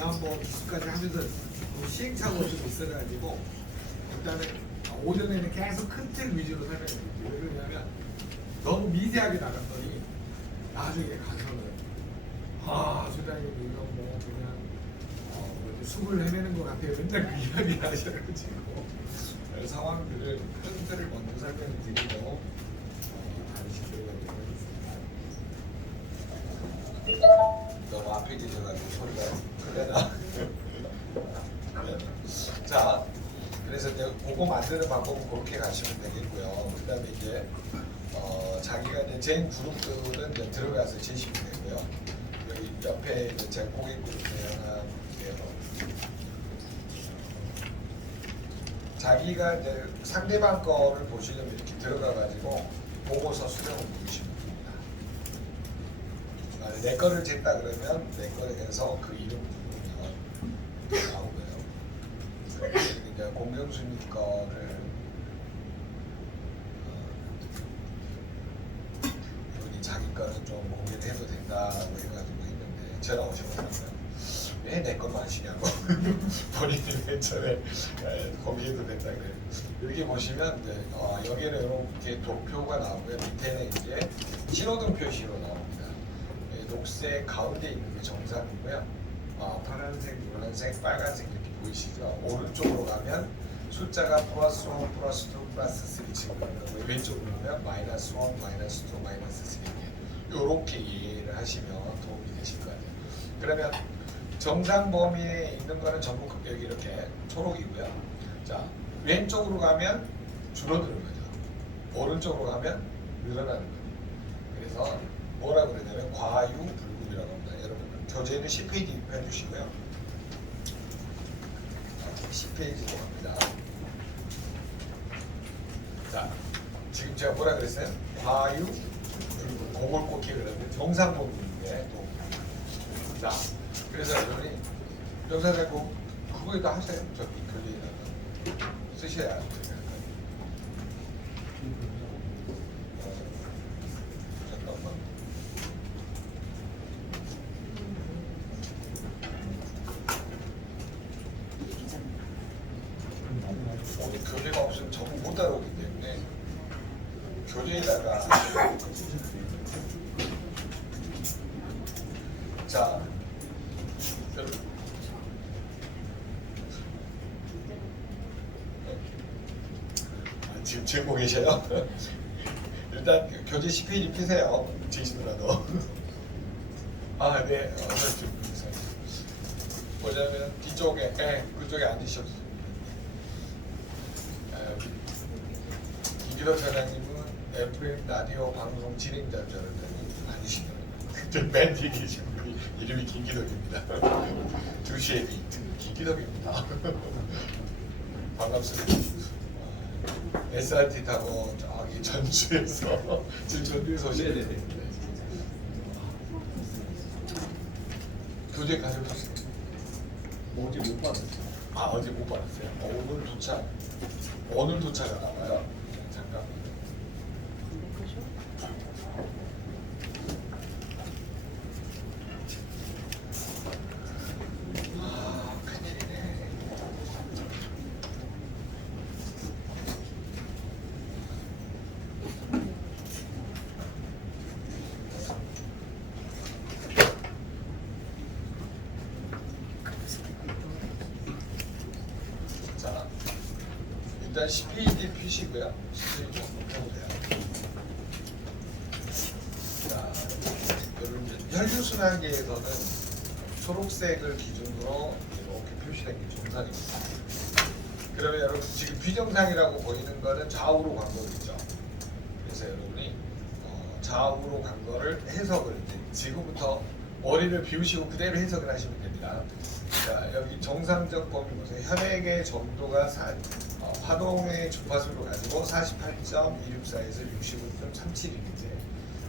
그냥 뭐 기술까지 하면서 시행착오가 좀 있어가지고 일단은 오전에는 계속 큰 틀 위주로 설명해드릴게요. 왜 그러냐면 너무 미세하게 나갔더니 나중에 가서는 소장님 이거 뭐 그냥 숨을 헤매는 것 같아요. 맨날 그 이야기 하셔가지고 상황들을 큰 틀을 먼저 설명을 드리고 가르치도록 하겠습니다. 너무 앞에 계셔가지고 소리가 크려나? 자, 그래서 이제 그거 만드는 방법은 그렇게 가시면 되겠고요. 그다음에 이제 자기가 이제 제 그룹들은 이제 들어가서 제시면 되고요. 여기 옆에 이제 제 고객 그룹 하나 볼게요. 자기가 이제 상대방 거를 보시려면 이렇게 들어가가지고 보고서 수령을 누르시면 됩니다. 내 거를 쟀다 그러면 내 거에 대해서 그 이름 누르면 나오고요. 이제 공정순위 거를 이분이 자기 거는 좀 공개를 해도 된다고 해가지고 있는데 전화 오시면 왜 내 것만 하시냐고 본인이 맨 처음에 공개해도 된다 그래요. 여기 보시면 이제 여기는 이렇게 도표가 나오고요. 밑에는 이제 신호등 표시로 나옵니다. 녹색 가운데 있는 게 정상이고요. 파란색, 노란색, 빨간색 이렇게 보이시죠? 오른쪽으로 가면 숫자가 플러스 1, 플러스 2, 플러스 3 지금 왼쪽으로 가면 마이너스 1, 마이너스 2, 마이너스 3 이렇게 이해를 하시면 도움이 되실 거예요. 그러면 정상 범위에 있는 거는 전부 여기 이렇게 초록이고요. 자, 왼쪽으로 가면 줄어드는 거죠. 오른쪽으로 가면 늘어나는 거예요. 그래서 뭐라 그러냐면 과유불급이라고 합니다. 여러분 교재는 10페이지 입력해 주시고요. 10페이지로 갑니다. 자, 지금 제가 뭐라 그랬어요? 과유불급 그걸 꼭 기억을 하면 정상 범위인데 또 자, 그래서 여러분이 명사를 꼭 그거에다 하세요. 저기 교재에다가 쓰셔야 돼요. 잠깐만. 오늘 교재가 없으면 전부 못 알아오기 때문에 교재에다가 자, 여러분 지금 찍고 계셔요? 일단 교재 10페이지 펴세요. 지시더라도. 네. 뭐냐면 뒤쪽에, 그쪽에 앉으셨어요. 김기덕 사장님은 FM 라디오 방송 진행자인 줄 알았더니 아니시더라고요. 맨 뒤에 계신 분이 이름이 김기덕입니다. 2시에 김기덕입니다. 반갑습니다. SRT 타고 저기 전주에서 지금 전주에서 오시는데 교재 가져오셨어요? 어제 못 받았어요. 어제 못 받았어요? 오늘 도착 안 나와요. 잠깐. 큰일이네. 자, 일단 10페이지 펴시고요. 10페이지 한번 펴보세요. 자, 여러분 혈류순환계에서는 초록색을 기준으로 이렇게 표시된 게 정상입니다. 그러면 여러분 지금 비정상이라고 보이는 거는 좌우로 간 거겠죠. 그래서 여러분이 좌우로 간 거를 해석을 지금부터 머리를 비우시고 그대로 해석을 하시면 됩니다. 자, 여기 정상적 범위 보세요. 혈액의 점도가 파동의 주파수를 가지고 48.264에서 65.37인데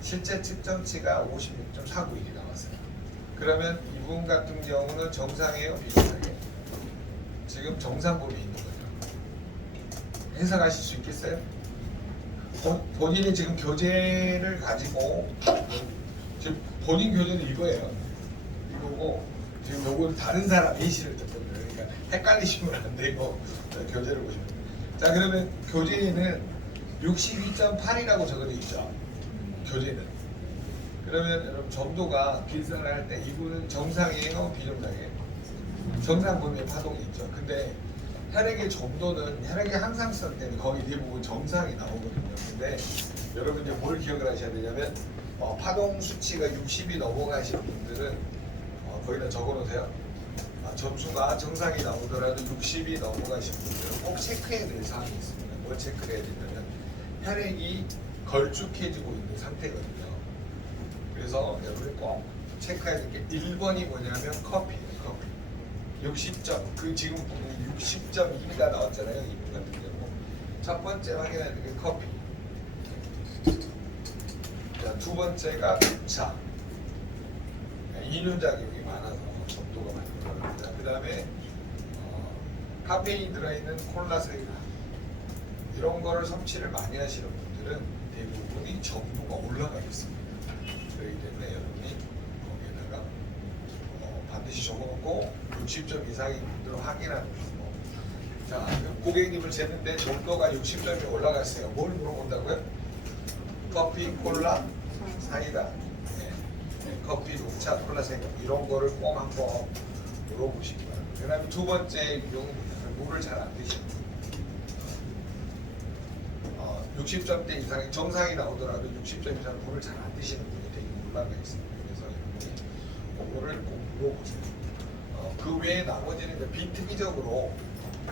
실제 측정치가 56.491이 나왔어요. 그러면 이분 같은 경우는 정상이에요? 비정상이에요? 지금 정상 범위에 있는 거죠. 해석하실 수 있겠어요? 본인이 지금 교재를 가지고 지금 본인 교재는 이거예요. 이거고 지금 요거는 다른 사람 A씨를 듣거든요. 그러니까 헷갈리시면 안 되고 교재를 보시면 돼요. 자, 그러면 교재에는 62.8이라고 적어져 있죠. 교재는. 그러면 여러분 점도가 계산을 할 때 이분은 정상이에요, 비정상이에요? 정상 범위의 파동이 있죠. 근데 혈액의 점도는 혈액의 항상성 때문에 거의 대부분 정상이 나오거든요. 근데 여러분 이제 뭘 기억을 하셔야 되냐면 파동 수치가 60이 넘어가시는 분들은 거기다 적어놓으세요. 점수가 정상이 나오더라도 60이 넘어가시는 분들은 꼭 체크해야 될 사항이 있습니다. 뭘 체크를 해야 되냐면 혈액이 걸쭉해지고 있는 상태거든요. 그래서 여러분이 꼭 체크해야 될 게 1번이 뭐냐면 커피예요. 커피. 60점. 그 지금 보면 60.2가 나왔잖아요. 이분 같은 경우. 첫 번째 확인해야 될 게 커피. 자, 두 번째가 차. 이륜작용이 많아서 점도가 많이 올라갑니다. 그 다음에 카페인 들어있는 콜라 사이다. 이런 거를 섭취를 많이 하시는 분들은 대부분이 점도가 올라가 있습니다. 그렇기 때문에 여러분이 거기에다가 반드시 적어놓고 60점 이상인 분들은 확인하는 방법. 자, 고객님을 재는데 점도가 60점이 올라갔어요. 뭘 물어본다고요? 커피, 콜라, 사이다. 커피, 녹차, 콜라, 사이다. 이런 거를 꼭 한번 물어보시기 바랍니다. 그 다음에 두 번째 경우는 물을 잘 안 드시는 분. 60점대 이상의 정상이 나오더라도 60점 이상 물을 잘 안 드시는 분이 되게 올라가 있습니다. 그래서 여러분이 그거를 꼭 물어보세요. 그 외에 나머지는 이제 비특이적으로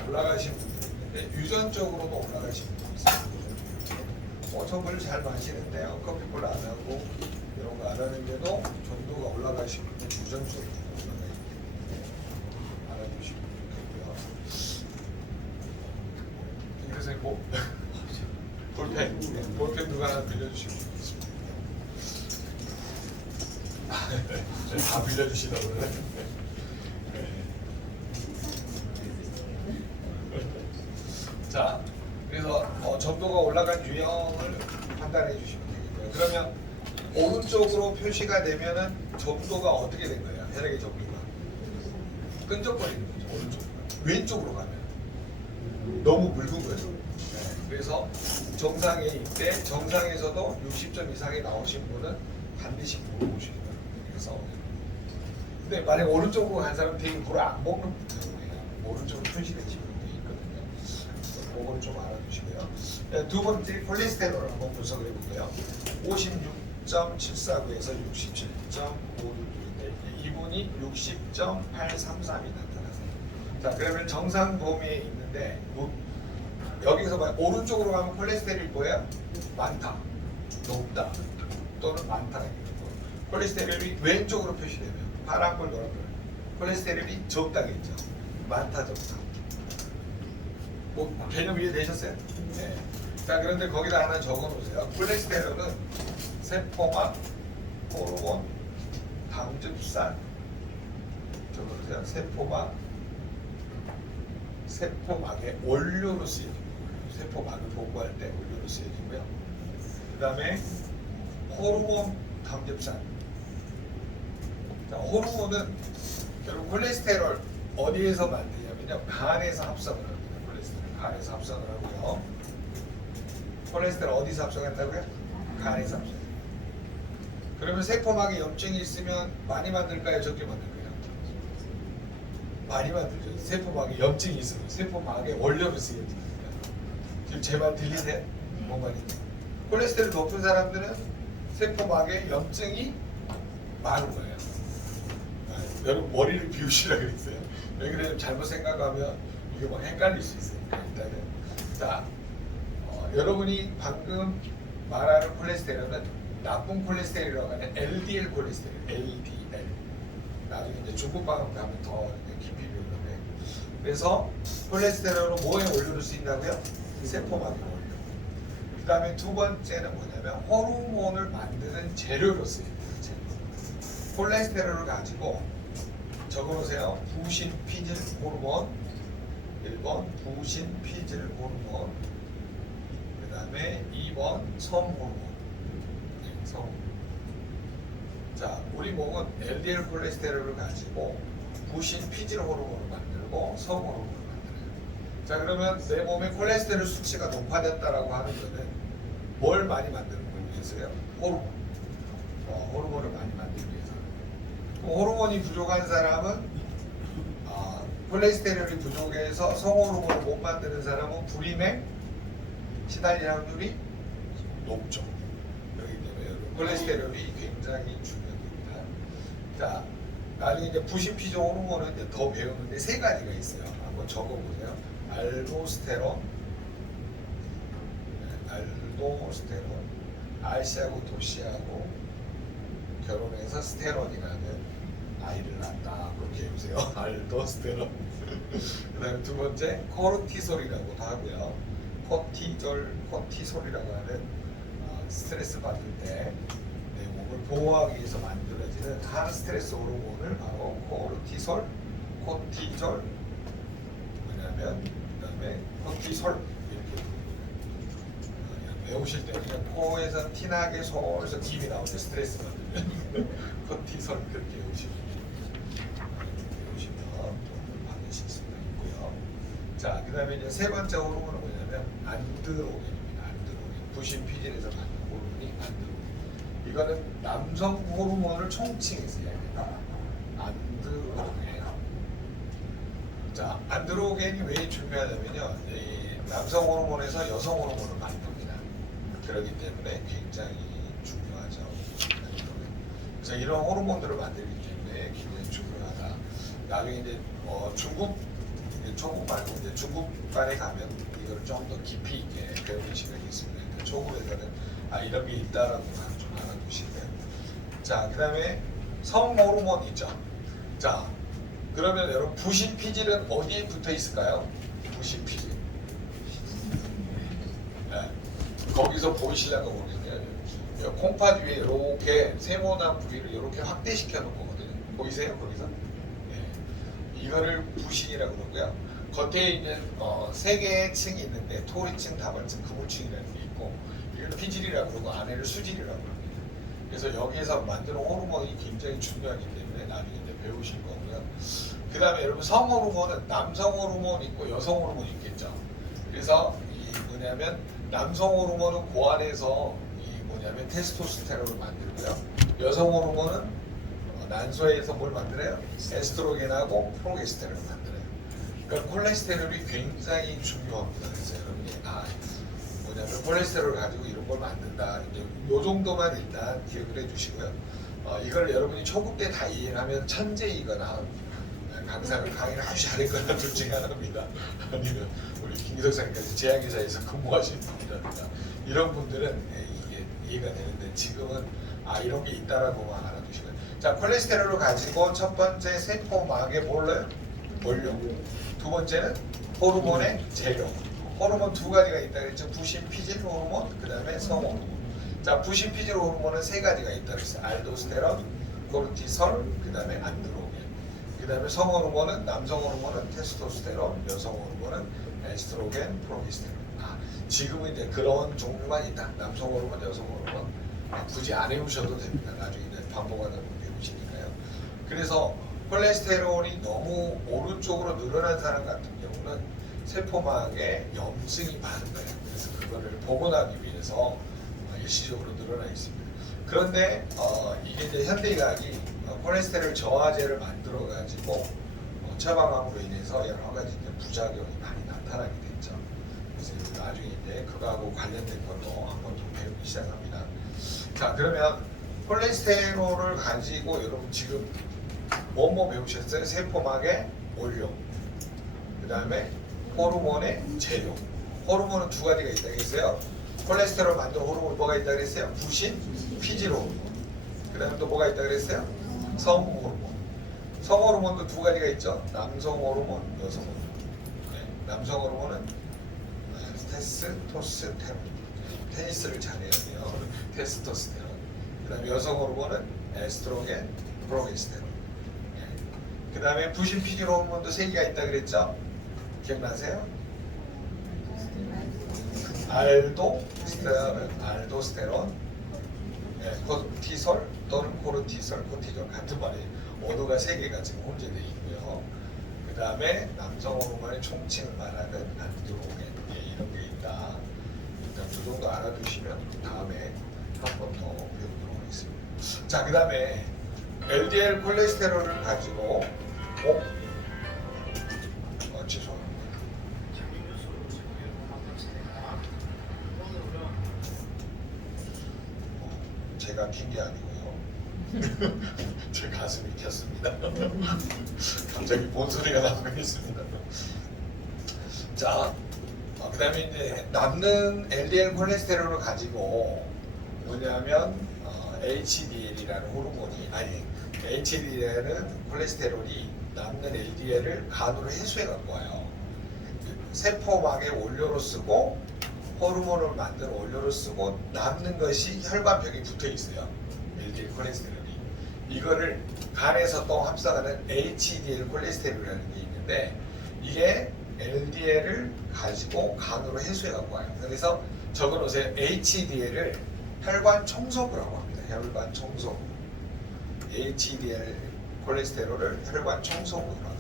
올라가시는 분들이 있는데 유전적으로도 올라가시는 분이 있습니다. 저 물을 잘 마시는데요. 커피콜라 안 하고 이런 거 안 하는데도 점도가 올라가시는 분은 유전적으로 올라가 있기 때문에 알아주시면 좋겠고요. 그래서 뭐 볼펜 누가 하나 빌려주시면 좋겠습니다. 다 빌려주시라고 그래. 자, 그래서 점도가 올라간 유형을 판단해 주시면 되겠고요. 그러면 오른쪽으로 표시가 되면은 점도가 어떻게 된 거예요? 혈액의 점도가 끈적거리는 거죠. 오른쪽으로. 왼쪽으로 가면 너무 묽은 거죠. 그래서 정상에 있대 정상에서도 60점 이상이 나오신 분은 반드시 물어보시기 바랍니다. 그래서 근데 만약 오른쪽으로 간 사람 되게 물을 안 먹는 분들이에요. 오른쪽으로 표시되신 분들이 있거든요. 그래서 그거를 좀 알아두시고요. 두 번째 콜레스테롤을 한번 분석을 해볼게요. 56.749에서 67.566인데 이분이 60.833이 나타나세요. 자, 그러면 정상 범위에 있는데 여기서 오른쪽으로 가면 콜레스테롤이 뭐야? 많다, 높다, 또는 많다. 콜레스테롤이 왼쪽으로 표시되면 파란불, 노란불. 콜레스테롤이 적다겠죠. 많다, 적다. 뭐 개념 이해되셨어요? 네. 자, 그런데 거기다 하나 적어놓으세요. 콜레스테롤은 세포막, 호르몬, 당즙산. 적어놓으세요. 세포막의 원료로 쓰여집니다. 세포막을 보고할 때 원료로 쓰여지고요. 그 다음에 호르몬, 당즙산. 자, 호르몬은 여러분 콜레스테롤 어디에서 만드냐면요, 간에서 합성을 합니다. 콜레스테롤 간에서 합성을 하고요. 콜레스테롤 어디서 합성한다고요? 간에서 합성. 그러면 세포막에 염증이 있으면 많이 만들까요? 적게 만들까요? 많이 만들죠. 세포막에 염증이 있으면 세포막에 원료로 쓰여집니다. 지금 제 말 들리세요? 뭔 말인지. 콜레스테롤 높은 사람들은 세포막에 염증이 많은 거예요. 여러분 머리를 비우시라 그랬어요. 왜 그래요? 잘못 생각하면 이게 막 헷갈릴 수 있으니까 일단은. 자, 여러분이 방금 말하는 콜레스테롤은 나쁜 콜레스테롤이라고 하는 LDL 콜레스테롤, LDL. 나중에 이제 중국 방송 가면 더 깊이 배우는데. 그래서 콜레스테롤은 뭐에 원료로 쓰인다고요? 세포막에 원료. 그 다음에 두 번째는 뭐냐면 호르몬을 만드는 재료로 쓰입니다. 콜레스테롤을 가지고 적어놓으세요. 부신 피질 호르몬 1번 부신 피질 호르몬, 그 다음에 2번 섬 호르몬. 섬. 자, 우리 몸은 LDL 콜레스테롤을 가지고 부신 피질 호르몬을 만들고 성 호르몬을 만들어요. 자, 그러면 내 몸에 콜레스테롤 수치가 높아졌다라고 하는 거는 뭘 많이 만드는 걸 위해서요? 호르몬. 호르몬을 많이 만들기 위해서. 호르몬이 부족한 사람은 콜레스테롤이 부족해서 성호르몬을 못 만드는 사람은 불임에 시달릴 확률이 높죠. 그렇기 때문에 콜레스테롤이 굉장히 중요합니다. 자, 나중에 이제 부신피질 호르몬은 이제 더 배우는데 세 가지가 있어요. 한번 적어보세요. 알도스테론, 알씨하고 도씨하고 결혼해서 스테론이라는 아이를 낳았다. 그렇게 해보세요. 알도스테론. 그 다음에 두 번째 코르티솔이라고도 하고요. 코티솔이라고 하는 스트레스 받을 때 내 몸을 보호하기 위해서 만들어지는 항스트레스 호르몬을 바로 코르티솔, 코티졸, 뭐냐면 그 다음에 코티솔 이렇게 배우실 때 그냥 코에서 티나게 솔솔 김이 나오죠. 스트레스 받으면 코티솔 그렇게 배우시면 받으실 수가 있고요. 자, 그 다음에 이제 세 번째 호르몬은 뭐냐면 안드로겐입니다. 안드로겐. 부신 피질에서 받는 호르몬이 안드로겐. 이거는 남성 호르몬을 총칭해서 이야기합니다. 안드로겐. 자, 안드로겐이 왜 중요하냐면요. 이 남성 호르몬에서 여성 호르몬을 만듭니다. 그렇기 때문에 굉장히 중요하죠. 그래서 이런 호르몬들을 만들기 때문에 굉장히 중요하다. 나중에 이제 초급 말고 이제 중급반에 가면 이걸 좀 더 깊이 있게 배우는 시간이 있습니다. 그러니까 초급에서는 이런 게 있다라고 좀 알아두시고요. 자, 그다음에 성 호르몬 있죠. 자, 그러면 여러분 부신 피질은 어디에 붙어 있을까요? 부신 피질. 네. 거기서 보이시려고 모르겠네요. 콩팥 위에 이렇게 세모난 부위를 이렇게 확대시켜 놓은 거거든요. 보이세요? 거기서? 네. 이거를 부신이라고 그러고요. 겉에 있는 세 개의 층이 있는데 토리층, 다발층, 그물층이라는 게 있고 이걸 피질이라고 그러고 안에를 수질이라고 합니다. 그래서 여기에서 만드는 호르몬이 굉장히 중요하기 때문에 나중에 이제 배우실 거고요. 그 다음에 여러분 성 호르몬은 남성 호르몬 있고 여성 호르몬 있겠죠. 그래서 이 뭐냐면 남성 호르몬은 고안에서 이 뭐냐면 테스토스테론을 만들고요. 여성 호르몬은 난소에서 뭘 만들어요? 에스트로겐하고 프로게스테론을 만들어요. 그러니까 콜레스테롤이 굉장히 중요합니다. 그래서 여러분이 뭐냐면 콜레스테롤을 가지고 이런 걸 만든다. 이제 요 정도만 일단 기억을 해주시고요. 이걸 여러분이 초급 때 다 이해하면 천재이거나 강의를 아주 잘했거나 둘 중에 하나입니다. 아니면 우리 김기석 선생님까지 제약회사에서 근무하시는 분이랍니다. 이런 분들은 이게 이해가 되는데 지금은 이런 게 있다라고만 알아두시고요. 자, 콜레스테롤을 가지고 첫 번째 세포막에 뭘로요? 원료. 두 번째는 호르몬의 재료. 호르몬 두 가지가 있다 그랬죠. 부신 피질 호르몬, 그 다음에 성 호르몬. 자, 부신 피질 호르몬은 세 가지가 있다 그랬어요. 알도스테론, 코르티솔, 그 다음에 안드로겐. 그 다음에 성 호르몬은 남성 호르몬은 테스토스테론, 여성 호르몬은 에스트로겐, 프로게스테론. 지금은 이제 그런 종류만 있다. 남성 호르몬, 여성 호르몬. 굳이 안 해보셔도 됩니다. 나중에 이제 반복하다 보면 배우시니까요. 그래서 콜레스테롤이 너무 오른쪽으로 늘어난 사람 같은 경우는 세포막에 염증이 많은 거예요. 그래서 그거를 복원하기 위해서 일시적으로 늘어나 있습니다. 그런데 이게 이제 현대의학이 콜레스테롤 저하제를 만들어 가지고 처방함으로 인해서 여러 가지 이제 부작용이 많이 나타나게 됐죠. 그래서 나중에 이제 그거하고 관련된 걸로 한번 좀 배우기 시작합니다. 자, 그러면 콜레스테롤을 가지고 여러분 지금 뭐뭐 배우셨어요? 세포막의 원료, 그 다음에 호르몬의 재료. 호르몬은 두 가지가 있다 그랬어요. 콜레스테롤 만드는 호르몬 뭐가 있다 그랬어요? 부신, 피질 호르몬. 그 다음에 또 뭐가 있다 그랬어요? 성 호르몬. 성 호르몬도 두 가지가 있죠. 남성 호르몬, 여성 호르몬. 네. 남성 호르몬은 테스토스테론. 테니스를 잘해야 돼요. 테스토스테론. 그 다음에 여성 호르몬은 에스트로겐, 프로게스테론. 그 다음에 부신 피질 호르몬도 세 개가 있다 그랬죠? 기억나세요? 알도스테론, 코르티솔, 또는 코르티솔, 코티졸 같은 말이에요. 언어가 3개가 지금 혼재되어 있고요. 그 다음에 남성 호르몬의 총칭을 말하는 안드로겐 이런 게 있다. 일단 그 정도 알아두시면 다음에 한 번 더 배우도록 하겠습니다. 자, 그 다음에 LDL 콜레스테롤을 가지고 죄송합니다. 제가 킨 게 아니고요. 제 가슴이 켰습니다. 갑자기 뭔 소리가 나고 있습니다. 자, 그 다음에 이제 남는 LDL 콜레스테롤을 가지고 뭐냐면 HDL이라는 호르몬이 HDL은 콜레스테롤이 남는 LDL을 간으로 해소해 갖고 와요. 세포막에 원료로 쓰고 호르몬을 만드는 원료로 쓰고 남는 것이 혈관벽에 붙어 있어요. LDL 콜레스테롤이. 이거를 간에서 또 합성하는 HDL 콜레스테롤이라는 게 있는데 이게 LDL을 가지고 간으로 해소해 갖고 와요. 그래서 적어놓으세요. HDL을 혈관 청소부라고 합니다. 혈관 청소부. HDL 콜레스테롤을 혈관 청소부라고 합니다.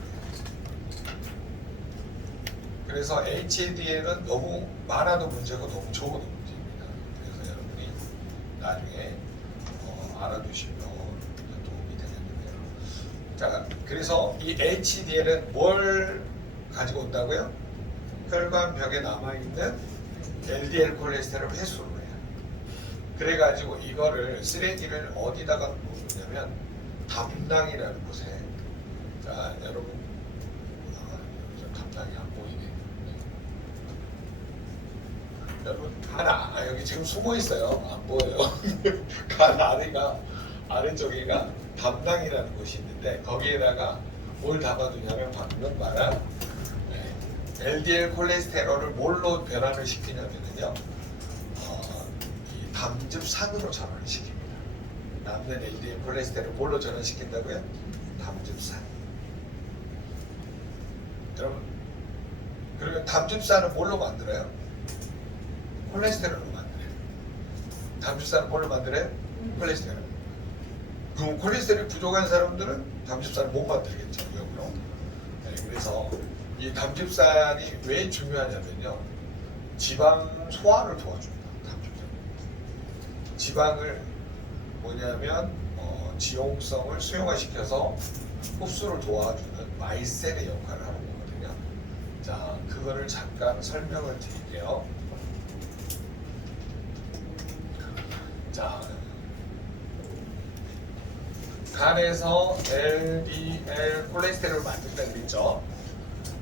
그래서 HDL은 너무 많아도 문제고 너무 적어도 문제입니다. 그래서 여러분이 나중에 알아두시면 도움이 되겠는데요. 자, 그래서 이 HDL은 뭘 가지고 온다고요? 혈관벽에 남아있는 LDL 콜레스테롤 회수를 해요. 그래가지고 이거를 쓰레기를 어디다가 놓느냐면 담낭이라는 곳에. 자, 여러분 담낭이 안 보이네. 여러분 여기 지금 숨어 있어요. 안 보여요. 간 아래쪽에가 담낭이라는 곳이 있는데 거기에다가 뭘 담아두냐면 방금 말한 LDL 콜레스테롤을 뭘로 변환을 시키냐면요, 이 담즙산으로 전환을 시킵니다. 남는 LDL 콜레스테롤을 뭘로 전환시킨다고요? 담즙산. 여러분, 그러면 담즙산은 뭘로 만들어요? 콜레스테롤로 만들어요. 담즙산은 뭘로 만들어요? 콜레스테롤. 그럼 콜레스테롤이 부족한 사람들은 담즙산을 못 만들겠죠, 역으로. 네, 그래서 이 담즙산이 왜 중요하냐면요, 지방 소화를 도와줍니다. 담즙산. 지방을 뭐냐면 지용성을 수용화시켜서 흡수를 도와주는 마이셀의 역할을 하는 거거든요. 자, 그거를 잠깐 설명을 드릴게요. 자, 간에서 LDL 콜레스테롤을 만든다 그랬죠.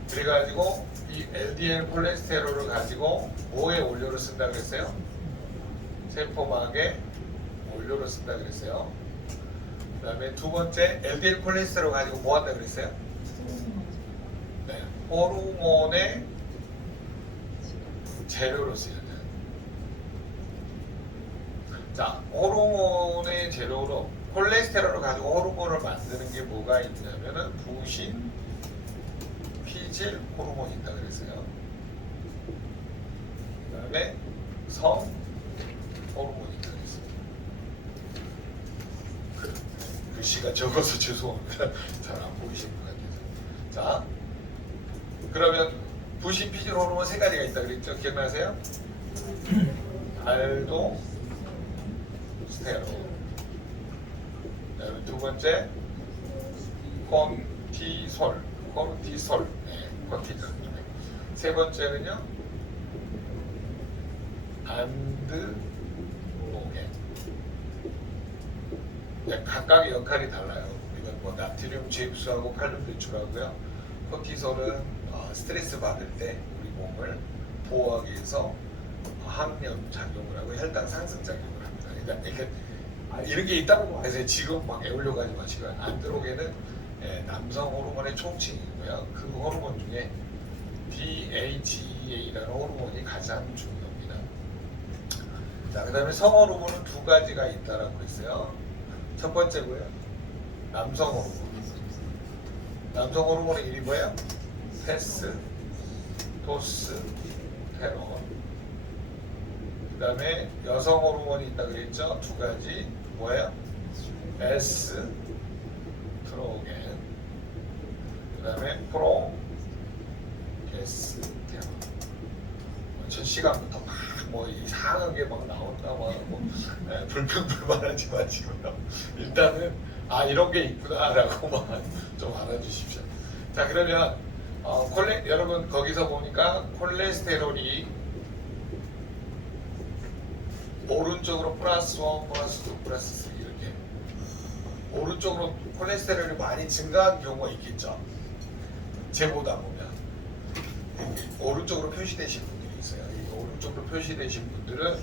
그래가지고 이 LDL 콜레스테롤을 가지고 뭐에 원료로 쓴다 그랬어요? 세포막에 원료로 쓴다 그랬어요. 그 다음에 두 번째, LDL 콜레스테롤 가지고 뭐 한다 그랬어요? 네, 호르몬의 재료로 쓰인다. 자, 호르몬의 재료로 콜레스테롤을 가지고 호르몬을 만드는 게 뭐가 있냐면은 부신, 피질 호르몬이 있다 그랬어요. 그 다음에 성 호르몬이 있다 그랬어요. 글씨가 적어서 죄송합니다. 잘 안 보이시는 것 같아서. 자, 그러면 부신, 피질 호르몬 3가지가 있다 그랬죠? 기억나세요? 알도 스테롤. 두 번째, 코르티솔. 네, 코르티솔. 세 번째는요, 안드로겐. 네, 각각의 역할이 달라요. 이건 뭐 나트륨 주입수하고 칼륨 배출하고요. 코르티솔은 스트레스 받을 때 우리 몸을 보호하기 위해서 항염 작용을 하고 혈당 상승 작용을 합니다. 그러니까 이런 게 있다고 해서 지금 막 애우려고 하지 마시고, 안드로겐은 남성 호르몬의 총칭이고요. 그 호르몬 중에 DHEA라는 호르몬이 가장 중요합니다. 자, 그 다음에 성 호르몬은 2가지가 있다라고 했어요. 첫 번째고요, 남성 호르몬. 남성 호르몬의 이름이 뭐예요? 테스토스테론. 그 다음에 여성 호르몬이 있다 그랬죠? 2가지. 뭐예요? S 트로겐, 그 다음에 프로게스테론. 첫 시간부터 막 뭐 이상하게 막 나온다 뭐 불평불만하지 마시고요. 일단은 아 이런 게 있구나라고 좀 알아주십시오. 자 그러면 여러분 거기서 보니까 콜레스테롤이 오른쪽으로 플러스 1, 플러스 2, 플러스 3 이렇게 오른쪽으로 콜레스테롤이 많이 증가한 경우가 있겠죠. 재보다 보면 오른쪽으로 표시되신 분들이 있어요. 이 오른쪽으로 표시되신 분들은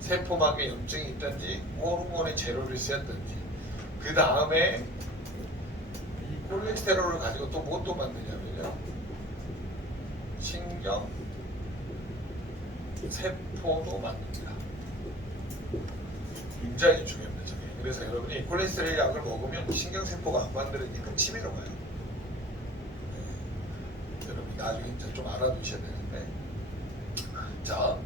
세포막에 염증이 있든지 호르몬의 재료를 쓰였든지 그 다음에 이 콜레스테롤을 가지고 또 무엇도 만드냐면요. 신경 세포도 만듭니다. 굉장히 중요합니다. 저게. 그래서 여러분이 콜레스테롤 약을 먹으면 신경세포가 안 만들어지니까 치매로 가요. 여러분 나중에 이제 좀 알아두셔야 되는데 자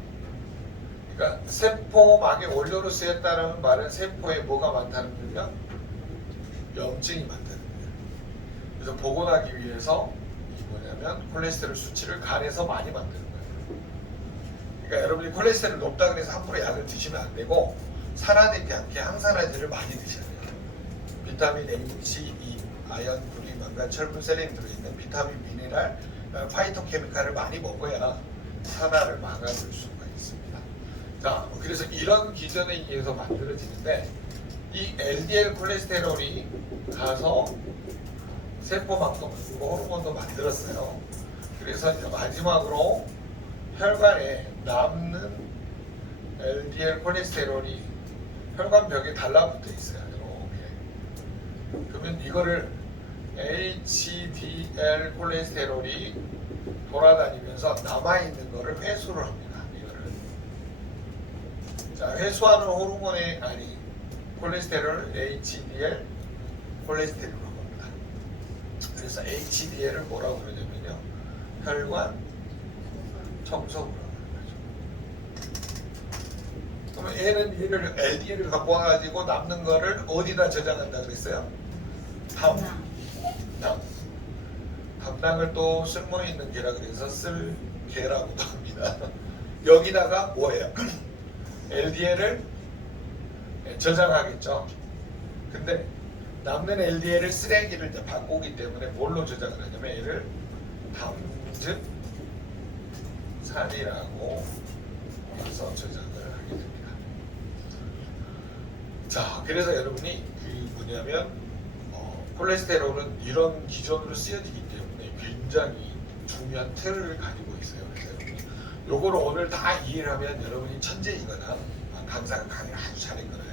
그러니까 세포막에 원료로 쓰였다는 말은 세포에 뭐가 많다는 거냐? 염증이 많다는 거예요. 그래서 복원하기 위해서 이 뭐냐면 콜레스테롤 수치를 간에서 많이 만드는 거예요. 그러니까 여러분이 콜레스테롤 높다 그래서 함부로 약을 드시면 안 되고 살아내지 않게 항산화제를 많이 드셔야 돼요. 비타민 A, C, E, 아연, 구리, 망간, 철분, 셀렌이 들어있는 비타민, 미네랄, 파이토케미칼을 많이 먹어야 산화를 막아줄 수가 있습니다. 자, 그래서 이런 기전에 의해서 만들어지는데 이 LDL 콜레스테롤이 가서 세포막도 만들고 호르몬도 만들었어요. 그래서 이제 마지막으로 혈관에 남는 LDL 콜레스테롤이 혈관벽에 달라붙어 있어요. 이렇게. 그러면 이거를 HDL 콜레스테롤이 돌아다니면서 남아있는 거를 회수를 합니다. 이거를. 자, 회수하는 호르몬의 아니 콜레스테롤을 HDL 콜레스테롤이라고 합니다. 그래서 HDL을 뭐라고 그러냐면요. 혈관 청소부라고 하는 거죠. 그러면 얘는 얘를 LDL을 갖고 와가지고 남는 거를 어디다 저장한다 그랬어요? 담낭을 또 쓸모 있는 개라 그래서 쓸개라고도 합니다. 여기다가 뭐예요? LDL을 저장하겠죠. 근데 남는 LDL을 쓰레기를 이제 바꾸기 때문에 뭘로 저장을 하냐면 얘를 담즙산이라고 해서 저장을 하게 됩니다. 자, 그래서 여러분이 그 뭐냐면 콜레스테롤은 이런 기전으로 쓰여지기 때문에 굉장히 중요한 틀을 가지고 있어요. 그래서 여러분이 요거를 오늘 다 이해를 하면 여러분이 천재이거나 강사가 강의를 아주 잘했거나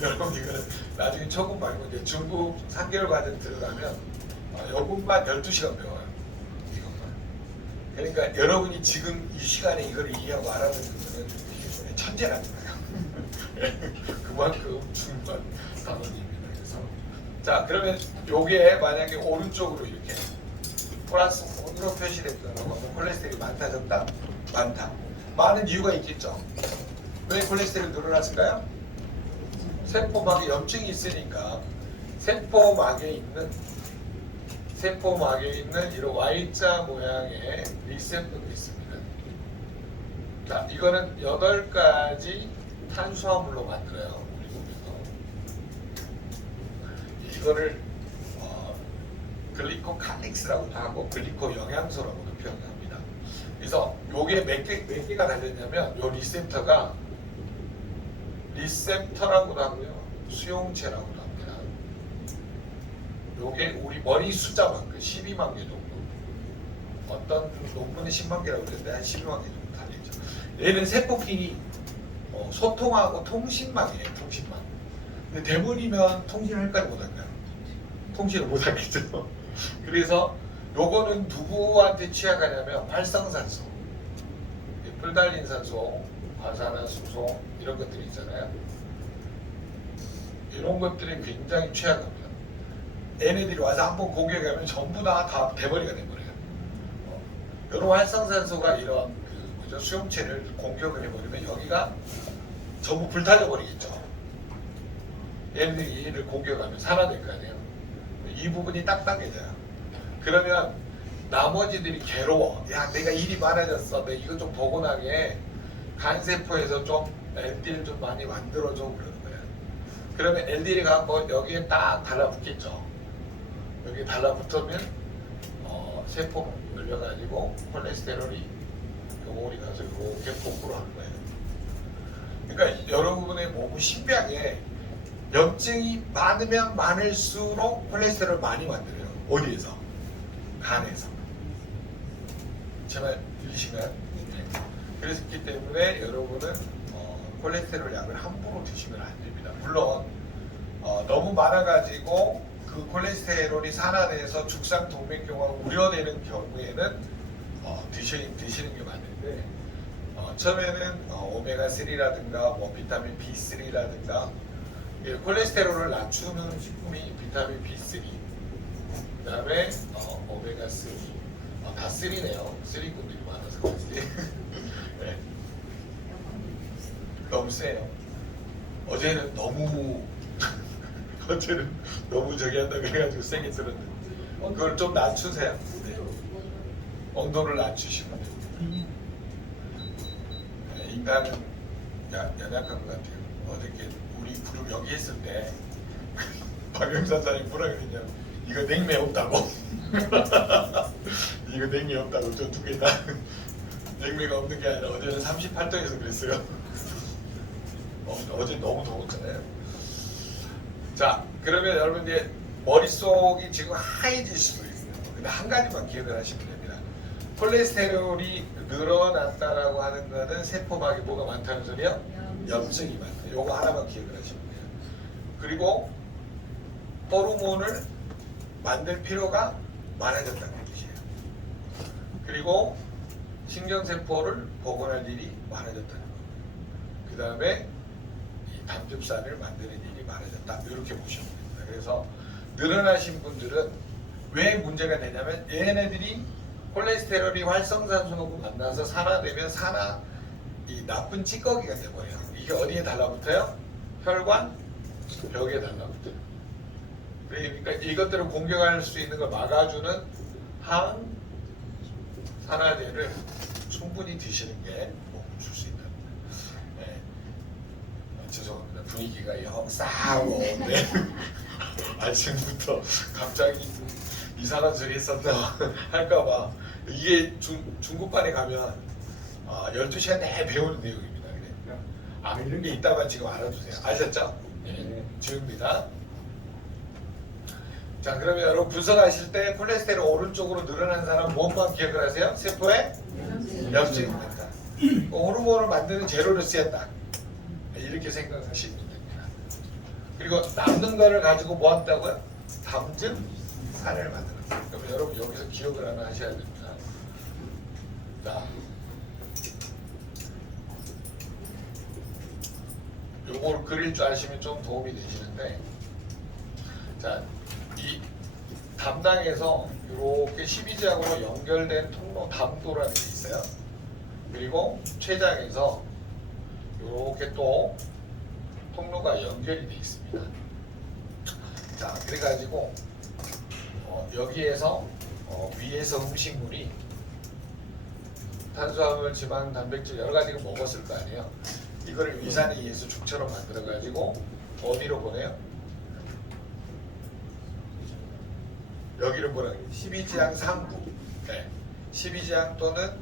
여러분 이거는 나중에 초급 말고 이제 중급 3개월 과정 들어가면 요것만 12시간 배워요. 이것만. 그러니까 여러분이 지금 이 시간에 이걸 이해하고 알아듣는 거는 천재라는 거예요. 그만큼 중요한 단원입니다. 그래서 자 그러면 요게 만약에 오른쪽으로 이렇게 플러스 5로 표시됐다고 하면 콜레스테롤이 많다 적다? 많다. 많은 이유가 있겠죠. 왜 콜레스테롤이 늘어났을까요? 세포막에 염증이 있으니까 세포막에 있는 이런 Y자 모양의 리셉터가 있습니다. 자, 이거는 8가지 탄수화물로 만들어요. 우리 몸에서. 이거를 글리코칼릭스라고도 하고 글리코 영양소라고도 표현합니다. 그래서 요게 몇 개가 달렸냐면 요 리셉터라고도 하고요. 수용체라고도 합니다. 요게 우리 머리 숫자만큼 12만 개 정도. 어떤 논문에 10만 개라고 그랬는데 한 12만 개 정도 달리죠. 얘는 세포끼리 소통하고 통신망이에요. 통신망. 근데 대문이면 통신을 할까지 못할까요? 통신을 못하겠죠. 그래서 요거는 누구한테 취약하냐면 활성산소, 불달린산소, 과산화수소 이런 것들이 있잖아요. 이런 것들이 굉장히 취약합니다. 얘네들이 와서 한번 공격하면 전부 다 대머리가 돼버려요. 이런 활성산소가 이런 수용체를 공격을 해버리면 여기가 전부 불타져 버리겠죠. 얘네들이 얘를 공격하면 살아낼 거 아니에요. 이 부분이 딱딱해져요. 그러면 나머지들이 괴로워. 야, 내가 일이 많아졌어. 내가 이거 좀 포근하게 간세포에서 좀 LDL 좀 많이 만들어줘 그러는 거예요. 그러면 LDL이 갖고 여기에 딱 달라붙겠죠. 여기 달라붙으면 세포 열려가지고 콜레스테롤이 요거리 가서 이렇게 복구를 하는 거예요. 그러니까 여러분의 몸은 신비하게 염증이 많으면 많을수록 콜레스테롤을 많이 만들어요. 어디에서? 간에서. 제 말 들리신가요? 네. 그렇기 때문에 여러분은 콜레스테롤 약을 함부로 드시면 안 됩니다. 물론 너무 많아가지고 그 콜레스테롤이 산화돼서 죽상동맥경화가 우려되는 경우에는 드시는 게 맞는데 처음에는 오메가3라든가 뭐 비타민 B3라든가 콜레스테롤을 낮추는 식품이 비타민 B3 그 다음에 오메가3 다 3네요. 3군들이 많아서 그렇지. 네. 너무 세요. 어제는 너무 저기 한다 그래가지고 세게 들었는데 그걸 좀 낮추세요. 네. 온도를 낮추시면 돼요. 네, 인간은 연약한 것 같아요. 어저께 우리 그룹 여기 했을 때 박영사장이 뭐라 그랬냐면 이거 냉매 없다고. 이거 냉매 없다고 저 두 개 다 냉매가 없는 게 아니라 어제는 38도에서 그랬어요. 어제 너무 더웠잖아요. 자, 그러면 여러분 이제 머릿속이 지금 하얘질 수도 있어요. 근데 한 가지만 기억을 하시면 됩니다. 콜레스테롤이 늘어났다라고 하는 거는 세포막에 뭐가 많다는 소리요? 염증이 많다. 요거 하나만 기억을 하시면 돼요. 그리고 호르몬을 만들 필요가 많아졌다는 뜻이에요. 그리고 신경세포를 복원할 일이 많아졌다는 겁니다. 그 다음에 이 담즙산을 만드는 일이 많아졌다. 이렇게 보시면 됩니다. 그래서 늘어나신 분들은 왜 문제가 되냐면 얘네들이 콜레스테롤이 활성산소하고 만나서 산화되면 이 나쁜 찌꺼기가 돼버려요. 이게 어디에 달라붙어요? 혈관 벽에 달라붙어요. 그러니까 이것들을 공격할 수 있는 걸 막아주는 항산화제를 충분히 드시는 게 도움을 줄 수 있답니다. 네. 죄송합니다. 분위기가 영 싸우는데 아침부터 갑자기 이상한 소리 했었나 할까봐 이게 중국반에 가면 12시간 내내 배우는 내용입니다. 이런 게 있다만 지금 알아두세요. 아셨죠? 네. 지웁니다. 자, 그러면 여러분 분석하실 때 콜레스테롤 오른쪽으로 늘어난 사람 무엇만 기억을 하세요? 세포에 염증이 많다. 호르몬을 만드는 재료를 쓰였다. 이렇게 생각하시면 됩니다. 그리고 남는 거를 가지고 뭐 한다고요? 담즙산을 만든다. 그럼 여러분 여기서 기억을 하나 하셔야 됩니다. 자, 요거를 그릴 줄 아시면 좀 도움이 되시는데, 자, 이 담당에서 이렇게 12지항으로 연결된 통로 담도라는 게 있어요. 그리고 췌장에서 이렇게 또 통로가 연결이 되어 있습니다. 자, 그래가지고 여기에서 위에서 음식물이 탄수화물, 지방, 단백질 여러 가지를 먹었을 거 아니에요. 이거를 위산에 의해서 죽처럼 만들어가지고 어디로 보내요? 여기를 뭐라 그래요? 12지향 상부. 네. 12지향 또는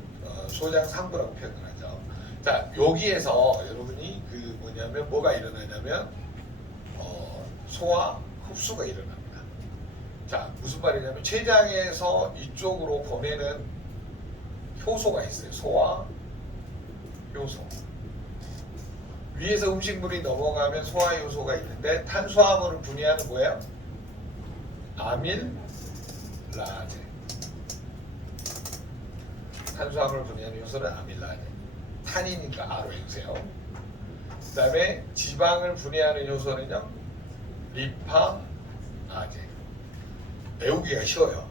소장 상부라고 표현을 하죠. 자, 여기에서 여러분이 그 뭐냐면 뭐가 일어나냐면 소화 흡수가 일어납니다. 자, 무슨 말이냐면 췌장에서 이쪽으로 보내는 효소가 있어요. 소화 효소. 위에서 음식물이 넘어가면 소화 효소가 있는데 탄수화물을 분해하는 뭐예요? 아밀라제. 탄수화물을 분해하는 요소는 아밀라제. 탄이니까 R로 해주세요. 그 다음에 지방을 분해하는 요소는요, 리파아제. 외우기가 쉬워요.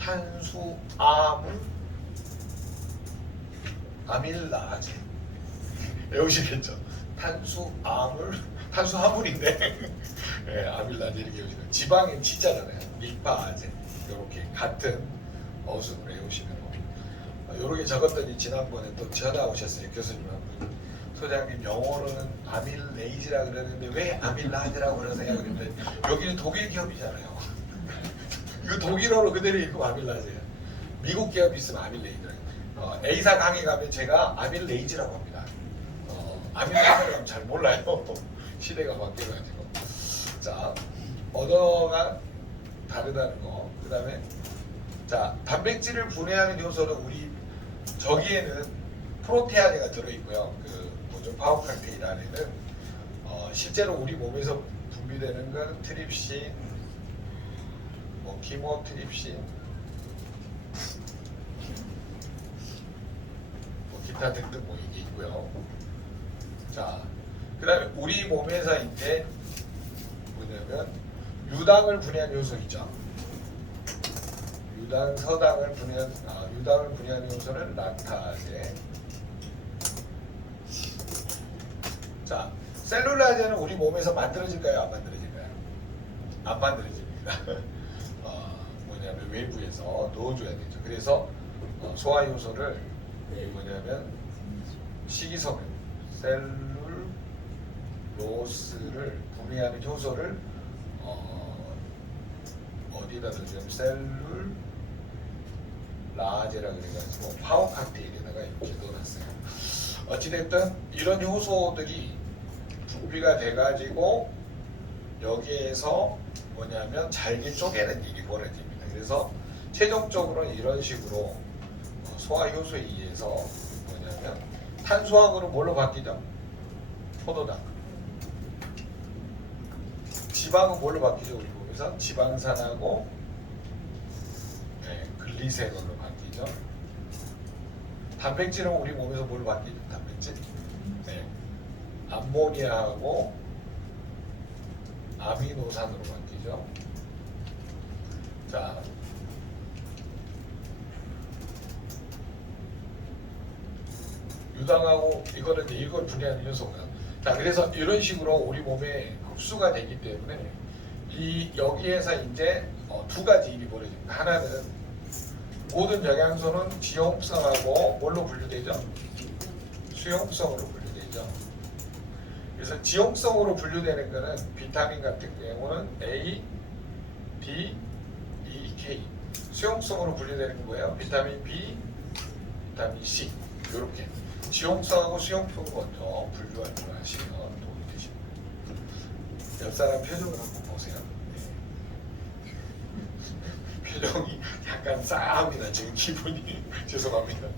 탄수화물 아밀라제. 외우시겠죠? 탄수화물 탄수화물인데 예, 아밀라제를 이용시켜 지방엔 T자잖아요. 밀파제 이렇게 같은 어순으로 해오시면 이렇게 적었더니 지난번에 또 전화 오셨어요. 교수님 한 분. 소장님 영어로는 아밀레이즈라 그러는데 왜 아밀라제라고 그러세요? 그랬는데 여기는 독일 기업이잖아요. 이거 독일어로 그대로 읽고 아밀라제예요. 미국 기업 있으면 아밀레이즈라고. A사 강의 가면 제가 아밀레이즈라고 합니다. 아밀레이즈라고 하면 잘 몰라요. 시대가 바뀌어가지고. 자, 언어가 다르다는 거. 그 다음에 자, 단백질을 분해하는 요소는 우리 저기에는 프로테아제가 들어있고요. 그 뭐죠? 파워카테인 안에는 실제로 우리 몸에서 분비되는 건 트립신, 뭐 키모트립신, 뭐 기타 등등 뭐 이게 있고요. 자, 그다음에 우리 몸에서 이제 뭐냐면 유당을 분해하는 요소 있죠. 유당, 서당을 분해하는 요소는 락타제. 자, 셀룰라제는 우리 몸에서 만들어질까요? 안 만들어질까요? 안 만들어집니다. 뭐냐면 외부에서 넣어줘야 되죠. 그래서 소화 요소를 뭐냐면 식이섬유, 셀룰로스를 분해하는 효소를 어디다 넣으면 셀룰라제라 그래가지고 파워 칵테일에다가 이렇게 넣어놨어요. 어찌됐든 이런 효소들이 분비가 돼가지고 여기에서 뭐냐면 잘게 쪼개는 일이 벌어집니다. 그래서 최종적으로는 이런 식으로 소화 효소에 의해서 뭐냐면 탄수화물은 뭘로 바뀌죠? 포도당. 지방은 뭘로 바뀌죠? 우리 몸에서 지방산하고 글리세롤로 바뀌죠. 단백질은 우리 몸에서 뭘로 바뀌죠? 단백질? 암모니아하고 아미노산으로 바뀌죠. 자, 유당하고 이거는 이제 이걸 분해하는 요소가. 자, 그래서 이런 식으로 우리 몸에 흡수가 되기 때문에 여기에서 이제 두 가지 일이 벌어집니다. 하나는 모든 영양소는 지용성하고 뭘로 분류되죠? 수용성으로 분류되죠. 그래서 지용성으로 분류되는 것은 비타민 같은 경우는 A, D, E, K. 수용성으로 분류되는 건 뭐예요? 비타민 B, 비타민 C. 이렇게 지용성하고 수용성을 먼저 분류할 줄 아시면 도움이 되십니다. 옆 사람 표정을 한번 보세요. 표정이 약간 싸합니다. 지금 기분이 죄송합니다.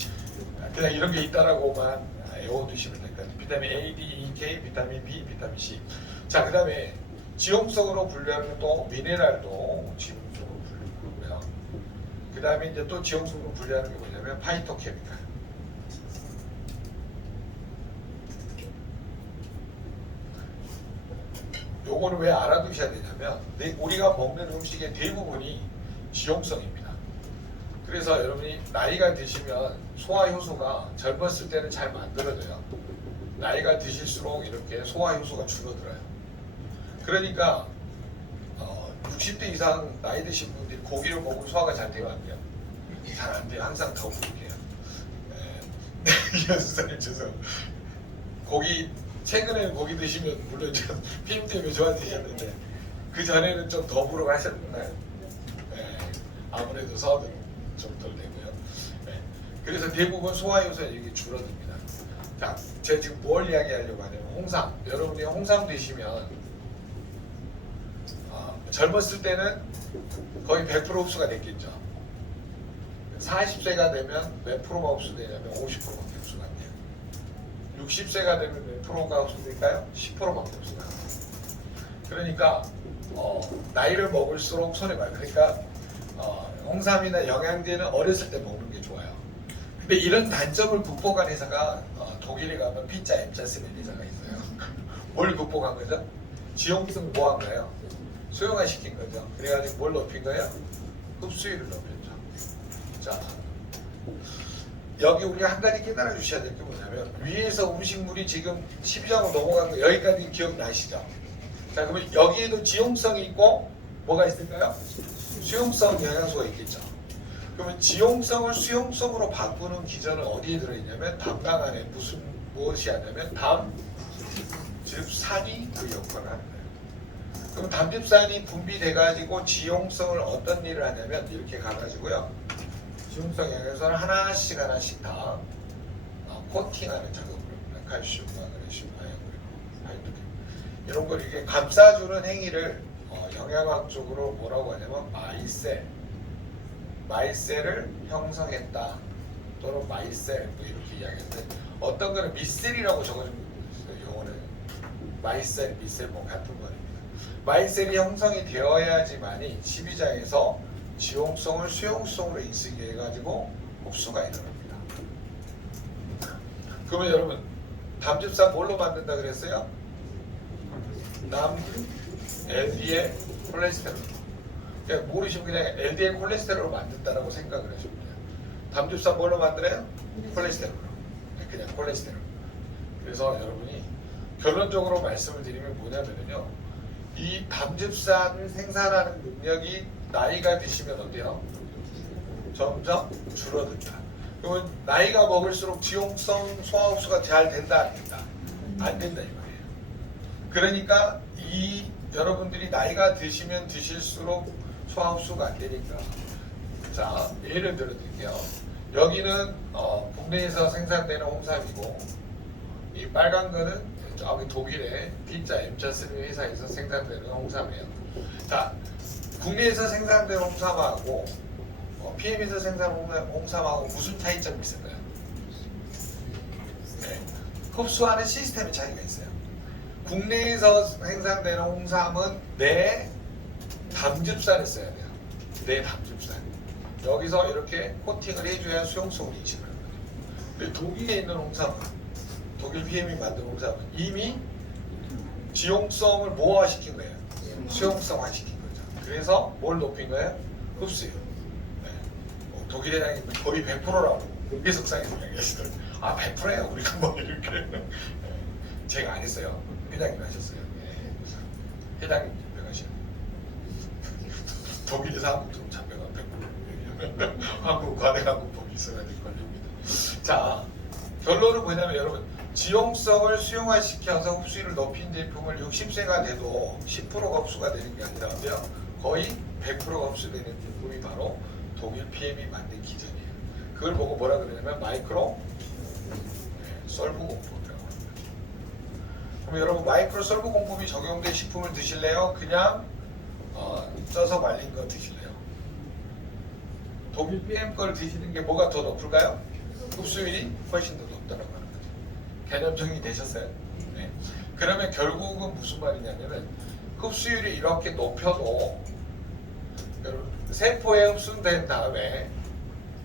그냥 이런 게 있다라고만 외워두시면 될 것 같아요. 비타민 A, D, E, K, 비타민 B, 비타민 C. 자, 그 다음에 지용성으로 분류하는 또 미네랄도 지용성으로 분류하고요. 그 다음에 이제 또 지용성으로 분류하는 게 뭐냐면 파이토케미칼. 요거는 왜 알아두셔야 되냐면 우리가 먹는 음식의 대부분이 지용성입니다. 그래서 여러분이 나이가 드시면 소화 효소가 젊었을 때는 잘 만들어져요. 나이가 드실수록 이렇게 소화 효소가 줄어들어요. 그러니까 60대 이상 나이 드신 분들이 고기를 먹으면 소화가 잘 돼요, 안 돼요? 잘 안 돼요. 항상 더 부족해요. 연수사님 죄송합니다. 최근에는 고기 드시면 물론 좀 피임 때문에 좋아지셨는데 그 전에는 좀 더부룩 하셨나요? 아무래도 소화도 좀 덜 되고요. 그래서 대부분 소화 요소가 이렇게 줄어듭니다. 자, 제가 지금 뭘 이야기하려고 하냐면 홍삼. 여러분이 홍삼 드시면 젊었을 때는 거의 100% 흡수가 됐겠죠. 40세가 되면 몇 프로가 흡수되냐면 50%밖에 흡수가 안 돼요. 60세가 되면 몇 프로가 흡수될까요? 10%밖에 흡수가 안 돼요. 그러니까 나이를 먹을수록 손해봐요. 그러니까 홍삼이나 영양제는 어렸을 때 먹는 게 좋아요. 근데 이런 단점을 극복한 회사가 독일에 가면 피자 M자 쓰는 회사가 있어요. 뭘 극복한 거죠? 지용성 뭐 한 거예요? 수용화 시킨 거죠. 그래가지고 뭘 높인 거예요? 흡수율을 높였죠. 자, 여기 우리가 한 가지 깨달아 주셔야 될 게 뭐냐면 위에서 음식물이 지금 12장으로 넘어간 거 여기까지 기억나시죠? 자, 그러면 여기에도 지용성이 있고 뭐가 있을까요? 수용성 영양소가 있겠죠. 그러면 지용성을 수용성으로 바꾸는 기전은 어디에 들어있냐면 담당 안에 무엇이 하냐면 담즙산이 그 역할을 하는 거예요. 그럼 담즙산이 분비돼가지고 지용성을 어떤 일을 하냐면 이렇게 가가지고요. 지용성 영양소를 하나씩 다 코팅하는 작업을 합니다. 칼슘, 마그네슘, 하이드로겐 이런 걸 이렇게 감싸주는 행위를 영양학적으로 뭐라고 하냐면 마이셀을 형성했다 또는 마이셀 뭐 이렇게 이야기하는데 어떤 거는 미셀이라고 적어주고 있어요. 영어는 마이셀, 미셀 뭐 같은 거입니다. 마이셀이 형성이 되어야지만이 12장에서 지용성을 수용성으로 인식해 해가지고 흡수가 일어납니다. 그러면 여러분 담즙산 뭘로 만든다 그랬어요? LDL 콜레스테롤. 그냥 모르시면 그냥 LDL 콜레스테롤로 만든다라고 생각을 하시면 돼요. 담즙산 뭘로 만들어요? 콜레스테롤로. 그냥 콜레스테롤. 그래서 여러분이 결론적으로 말씀을 드리면 뭐냐면요. 이 담즙산을 생산하는 능력이 나이가 드시면 어때요? 점점 줄어든다. 그러면 나이가 먹을수록 지용성 소화 흡수가 잘 된다 안 된다? 안 된다 이 말이에요. 그러니까 이 여러분들이 나이가 드시면 드실수록 소화 흡수가 안 되니까. 자, 예를 들어 드릴게요. 여기는 국내에서 생산되는 홍삼이고 이 빨간 거는 저기 독일의 피자 M자 쓰는 회사에서 생산되는 홍삼이에요. 자, 국내에서 생산된 홍삼하고 PM에서 생산한 홍삼하고 무슨 차이점이 있을까요? 네. 흡수하는 시스템의 차이가 있어요. 국내에서 생산되는 홍삼은 내 담즙산을 써야 돼요. 내 담즙산. 여기서 이렇게 코팅을 해줘야 수용성을 인식을 하는 거예요. 근데 독일에 있는 홍삼은 독일 PM이 만든 홍삼은 이미 지용성을 뭐화시킨 거예요? 수용성화시킨 거죠. 그래서 뭘 높인 거예요? 흡수율. 네. 독일 회장이 거의 100%라고 공개석상에서 이야기하시더라고요. 아 100%예요 우리가 뭐 이렇게. 네. 제가 안 했어요. 회장님 하셨어요. 네. 회장님 잡혀가시는. 독일에서 한국 좀 잡혀가 100%. 한국 과대한국법이 있어가지고 걸립니다. 자, 결론은 뭐냐면 여러분 지용성을 수용화시켜서 흡수율을 높인 제품을 60세가 돼도 10%가 흡수가 되는 게 아니라 거의 100%가 흡수되는 제품이 바로 독일 PM이 만든 기전이에요. 그걸 보고 뭐라 그러냐면 마이크로 솔브 공법이라고 합니다. 그럼 여러분 마이크로 솔브 공법이 적용된 식품을 드실래요? 그냥 쪄서 말린 거 드실래요? 독일 PM 걸 드시는 게 뭐가 더 높을까요? 흡수율이 훨씬 더 높다라고 하는 거죠. 개념 정리되셨어요? 네. 그러면 결국은 무슨 말이냐면은 흡수율이 이렇게 높여도 여러분 세포에 흡수된 다음에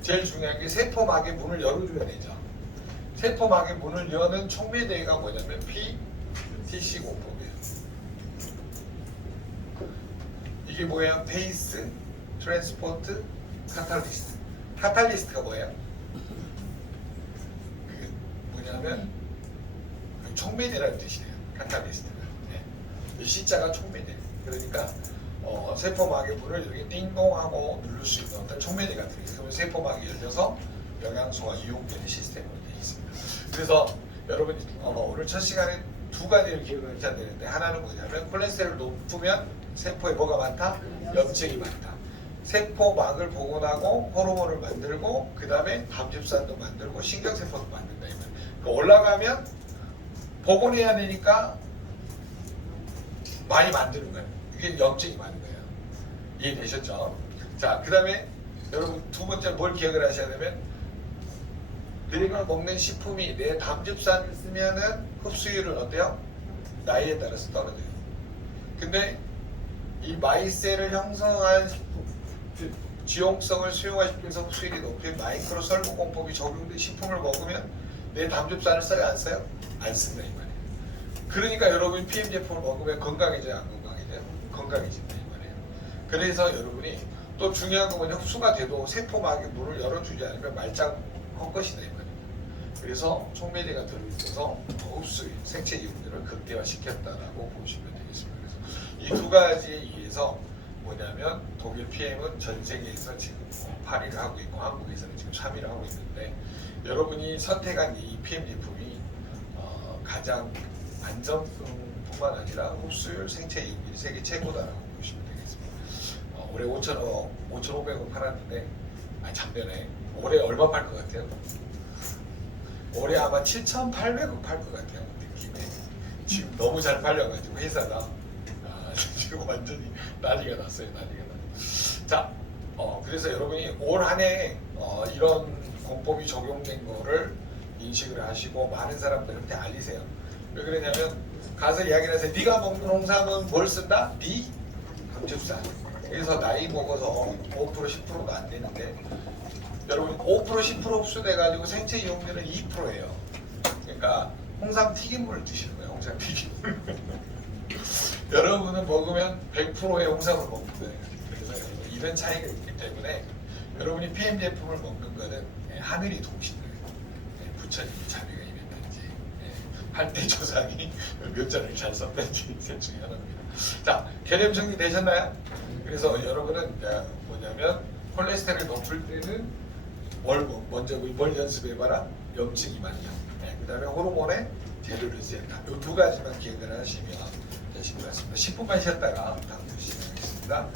제일 중요한 게 세포막의 문을 열어줘야 되죠. 세포막의 문을 여는 촉매대가 뭐냐면 PTC 공법이에요. 이게 뭐예요? 페이스, 트랜스포트, 카탈리스트. 카탈리스트가 뭐예요? 그게 뭐냐면 촉매대라는 뜻이에요. 카탈리스트가. 네. 이 C자가 촉매대. 그러니까 세포막의 문을 이렇게 띵동하고 누를 수 있는 어떤 촉매대가 들어있어요. 그러면 세포막이 열려서 영양소가 이용되는 시스템으로 되어 있습니다. 그래서 여러분 오늘 첫 시간에 두 가지를 기억을 하셔야 되는데 하나는 뭐냐면 콜레스테롤 높으면 세포에 뭐가 많다? 염증이 많다. 세포막을 복원하고 호르몬을 만들고 그 다음에 담즙산도 만들고 신경세포도 만든다. 그 올라가면 복원해야 되니까 많이 만드는 거예요. 이게 염증이 많은 거예요. 이해되셨죠? 자, 그 다음에 여러분 두 번째 뭘 기억을 하셔야 되면 내가 먹는 식품이 내 담즙산을 쓰면은 흡수율은 어때요? 나이에 따라서 떨어져요. 근데 이 마이셀을 형성한 식품, 지용성을 수용화시켜서 흡수율이 높은 마이크로 솔브 공법이 적용된 식품을 먹으면 내 담즙산을 써요? 안 써요? 안 쓴다 이 말이에요. 그러니까 여러분이 PM 제품을 먹으면 건강해져요? 안 건강해져요? 건강해진다 이 말이에요. 그래서 여러분이 또 중요한 건 뭐냐 흡수가 돼도 세포막의 문을 열어주지 않으면 말짱 헛것이 되거든요. 그래서 촉매제가 들어있어서 흡수율, 생체 이용률을 극대화시켰다라고 보시면 되겠습니다. 그래서 이 두 가지에 의해서 뭐냐면 독일 PM은 전 세계에서 지금 8위를 하고 있고 한국에서는 지금 3위를 하고 있는데 여러분이 선택한 이 PM 제품이 가장 안정성뿐만 아니라 흡수율, 생체 이용률이 세계 최고다라고 보시면 되겠습니다. 올해 5,500원 팔았는데 작년에 올해 얼마 팔 것 같아요? 올해 아마 7,800원 팔 것 같아요. 느낌에 지금 너무 잘 팔려가지고 회사가 지금 완전히 난리가 났어요. 난리가 났어요. 자, 그래서 여러분이 올 한해 이런 공법이 적용된 거를 인식을 하시고 많은 사람들한테 알리세요. 왜 그러냐면 가서 이야기를 하세요. 네가 먹는 홍삼은 뭘 쓴다? 감즙산. 그래서 나이 먹어서 5% 10%도 안 되는데 여러분 5% 10% 흡수돼가지고 생체 이용률은 2%예요. 그러니까 홍삼 튀김물을 드시는 거예요. 홍삼 튀김물. 여러분은 먹으면 100%의 홍삼을 먹는 거예요. 그래서 여러분 이런 차이가 있기 때문에 여러분이 PM 제품을 먹는 거는 하늘이 도우시는 거예요. 부처님이 자비가 임했든지 한때 조상이 몇 잔을 잘 썼든지 셋 중에 하나입니다. 자, 개념 정리되셨나요? 그래서 여러분은 뭐냐면 콜레스테롤이 높을 때는 먼저 뭘 연습해봐라? 염증 이만이요. 그 다음에 호르몬의 재료를 쓰였다. 이 두 가지만 기억을 하시면 되실 것 같습니다. 10분만 쉬었다가 다음 주 시작하겠습니다.